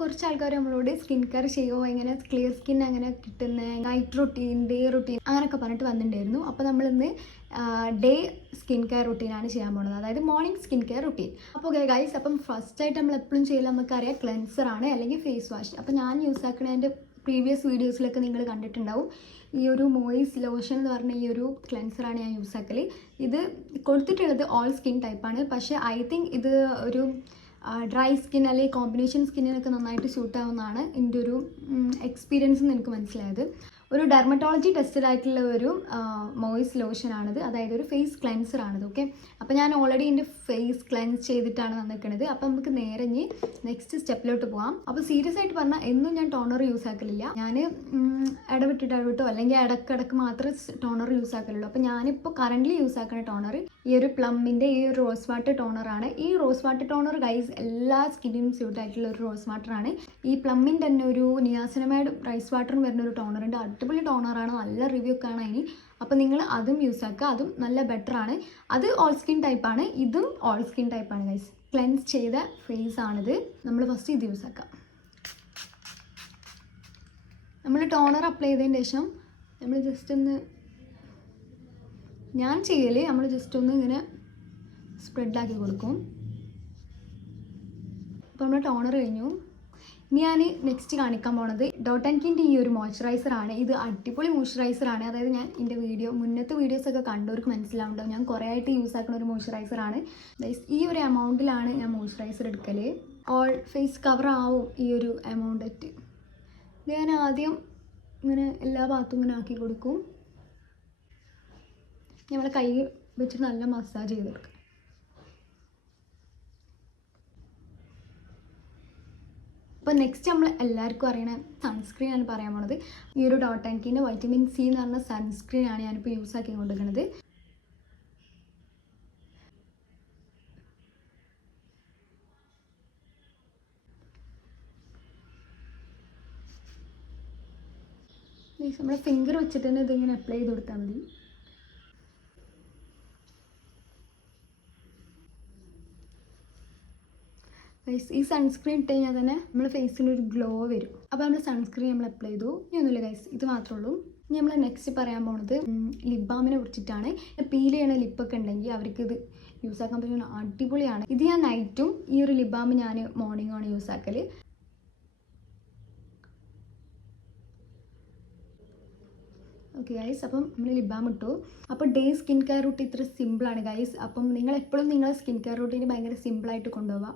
കുറച്ച് ആൾക്കാർ നമ്മളോട് സ്കിൻ കെയർ ചെയ്യുമോ, എങ്ങനെ ക്ലിയർ സ്കിൻ അങ്ങനെ കിട്ടുന്ന നൈറ്റ് റൊട്ടീൻ, ഡേ റൊട്ടീൻ അങ്ങനെയൊക്കെ പറഞ്ഞിട്ട് വന്നിട്ടുണ്ടായിരുന്നു. അപ്പോൾ നമ്മളിന്ന് ഡേ സ്കിൻ കെയർ റുട്ടീനാണ് ചെയ്യാൻ പോകുന്നത്, അതായത് മോർണിംഗ് സ്കിൻ കെയർ റുട്ടീൻ. അപ്പോൾ ഗൈസ്, അപ്പം ഫസ്റ്റായിട്ട് നമ്മൾ എപ്പോഴും ചെയ്യൽ നമുക്കറിയാം ക്ലെൻസറാണ് അല്ലെങ്കിൽ ഫേസ് വാഷ്. അപ്പോൾ ഞാൻ യൂസ് ആക്കുന്നതിൻ്റെ പ്രീവിയസ് വീഡിയോസിലൊക്കെ നിങ്ങൾ കണ്ടിട്ടുണ്ടാവും. ഈ ഒരു മോയിസ് ലോഷൻ എന്ന് പറഞ്ഞ ഈ ഒരു ക്ലെൻസറാണ് ഞാൻ യൂസ് ആക്കൽ. ഇത് കൊടുത്തിട്ടുള്ളത് ഓൾ സ്കിൻ ടൈപ്പാണ്. പക്ഷേ ഐ തിങ്ക് ഇത് ഒരു ഡ്രൈ സ്കിൻ അല്ലെങ്കിൽ കോമ്പിനേഷൻ സ്കിന്നിനൊക്കെ നന്നായിട്ട് സ്യൂട്ട് ആവുന്നതാണ് എൻ്റെ ഒരു എക്സ്പീരിയൻസ് എന്ന് എനിക്ക് മനസ്സിലായത്. ഒരു ഡെർമറ്റോളജി ടെസ്റ്റഡ് ആയിട്ടുള്ള ഒരു മോയിസ് ലോഷനാണിത്, അതായത് ഒരു ഫേസ് ക്ലെൻസറാണിത്. ഓക്കെ, അപ്പോൾ ഞാൻ ഓൾറെഡി എൻ്റെ ഫേസ് ക്ലെൻസ് ചെയ്തിട്ടാണ് വന്നിരിക്കുന്നത്. അപ്പോൾ നമുക്ക് നേരെ ഇനി നെക്സ്റ്റ് സ്റ്റെപ്പിലോട്ട് പോകാം. അപ്പോൾ സീരിയസ് ആയിട്ട് പറഞ്ഞാൽ എന്നും ഞാൻ ടോണർ യൂസ് ആക്കലില്ല. ഞാൻ ഇടവിട്ടോ അല്ലെങ്കിൽ ഇടക്കിടക്ക് മാത്രമേ ടോണർ യൂസ് ആക്കലുള്ളൂ. അപ്പോൾ ഞാനിപ്പോൾ കറൻ്റ്ലി യൂസ് ആക്കുന്ന ടോണർ ഈ ഒരു പ്ലമ്മിൻ്റെ ഈ ഒരു റോസ് വാട്ടർ ടോണറാണ്. ഈ റോസ് വാട്ടർ ടോണർ ഗൈസ് എല്ലാ സ്കിന്നിനും സ്യൂട്ട് ആയിട്ടുള്ള ഒരു റോസ് വാട്ടറാണ്. ഈ പ്ലമ്മിൻ്റെ തന്നെ ഒരു നിയാസിനമൈഡ് റൈസ് വാട്ടറും വരുന്ന ഒരു ടോണറുണ്ട്. അടിപൊളി ടോണറാണ്, നല്ല റിവ്യൂ ഒക്കെ ആണ് അതിന്. അപ്പോൾ നിങ്ങൾ അതും യൂസ് ആക്കുക, അതും നല്ല ബെറ്ററാണ്. അത് ഓൾ സ്കിൻ ടൈപ്പാണ്, ഇതും ഓൾ സ്കിൻ ടൈപ്പാണ് ഗൈസ്. ക്ലെൻസ് ചെയ്ത ഫേസ് ആണിത്. നമ്മൾ ഫസ്റ്റ് ഇത് യൂസ് ആക്കാം. നമ്മൾ ടോണർ അപ്ലൈ ചെയ്തതിന് ശേഷം നമ്മൾ ജസ്റ്റ് ഒന്ന്, ഞാൻ ചെയ്യൽ നമ്മൾ ജസ്റ്റ് ഒന്ന് ഇങ്ങനെ സ്പ്രെഡാക്കി കൊടുക്കും. അപ്പോൾ നമ്മൾ ടോണർ കഴിഞ്ഞു. ഇനി ഞാൻ നെക്സ്റ്റ് കാണിക്കാൻ പോണത് ഡോട്ട് ആൻഡ് കിൻ്റെ ഈ ഒരു മോയ്സ്ചറൈസറാണ്. ഇത് അടിപൊളി മോയ്സ്ചറൈസറാണ്. അതായത് ഞാൻ എൻ്റെ മുന്നത്തെ വീഡിയോസൊക്കെ കണ്ടവർക്ക് മനസ്സിലാവുണ്ടാവും, ഞാൻ കുറേ ആയിട്ട് യൂസ് ആക്കുന്ന ഒരു മോയ്സ്ചറൈസറാണ്. ഈ ഒരു എമൗണ്ടിലാണ് ഞാൻ മോയ്സ്ചറൈസർ എടുക്കൽ. ഓൾ ഫേസ് കവർ ആവും ഈ ഒരു എമൗണ്ട്. ഇത് ഞാൻ ആദ്യം ഇങ്ങനെ എല്ലാ ഭാഗത്തും ഇങ്ങനെ ആക്കി കൊടുക്കും. നമ്മളെ കൈ വെച്ചിട്ട് നല്ല മസാജ് ചെയ്ത് കൊടുക്കും. അപ്പോൾ നെക്സ്റ്റ് നമ്മൾ എല്ലാവർക്കും അറിയണ സൺസ്ക്രീൻ ആണ് പറയാൻ പോണത്. ഈ ഒരു ഡോട്ട് ആൻഡ് കിൻ്റെ വൈറ്റമിൻ സി എന്ന് പറഞ്ഞ സൺസ്ക്രീനാണ് ഞാനിപ്പോൾ യൂസ് ആക്കി കൊണ്ടിരിക്കുന്നത്. നമ്മുടെ ഫിംഗർ വെച്ചിട്ട് തന്നെ ഇതിങ്ങനെ അപ്ലൈ ചെയ്ത് കൊടുത്താൽ മതി. ഈ സൺസ്ക്രീൻ ഇട്ട് കഴിഞ്ഞാൽ തന്നെ നമ്മുടെ ഫേസിന് ഒരു ഗ്ലോ വരും. അപ്പോൾ നമ്മൾ സൺസ്ക്രീൻ നമ്മൾ അപ്ലൈ ചെയ്തു. ഇനി ഒന്നുമില്ല ഗൈസ്, ഇത് മാത്രമേ ഉള്ളൂ. ഇനി നമ്മൾ നെക്സ്റ്റ് പറയാൻ പോകുന്നത് ലിപ് ബാമിനെ കുറിച്ചിട്ടാണ്. പീൽ ചെയ്യണ ലിപ്പൊക്കെ ഉണ്ടെങ്കിൽ അവർക്ക് ഇത് യൂസ് ആക്കാൻ പറ്റുന്ന അടിപൊളിയാണ്. ഇത് ഞാൻ നൈറ്റും ഈ ഒരു ലിപ് ബാം ഞാൻ മോർണിംഗുമാണ് യൂസ് ആക്കൽ. ഓക്കെ ഗൈസ്, അപ്പം നമ്മൾ ലിപ് ബാം ഇട്ടു. അപ്പോൾ ഡേ സ്കിൻ കെയർ റൂട്ടീൻ ഇത്ര സിമ്പിളാണ് ഗൈസ്. അപ്പം നിങ്ങൾ എപ്പോഴും നിങ്ങളുടെ സ്കിൻ കെയർ റൂട്ടീന് ഭയങ്കര സിമ്പിളായിട്ട് കൊണ്ടുപോകാം.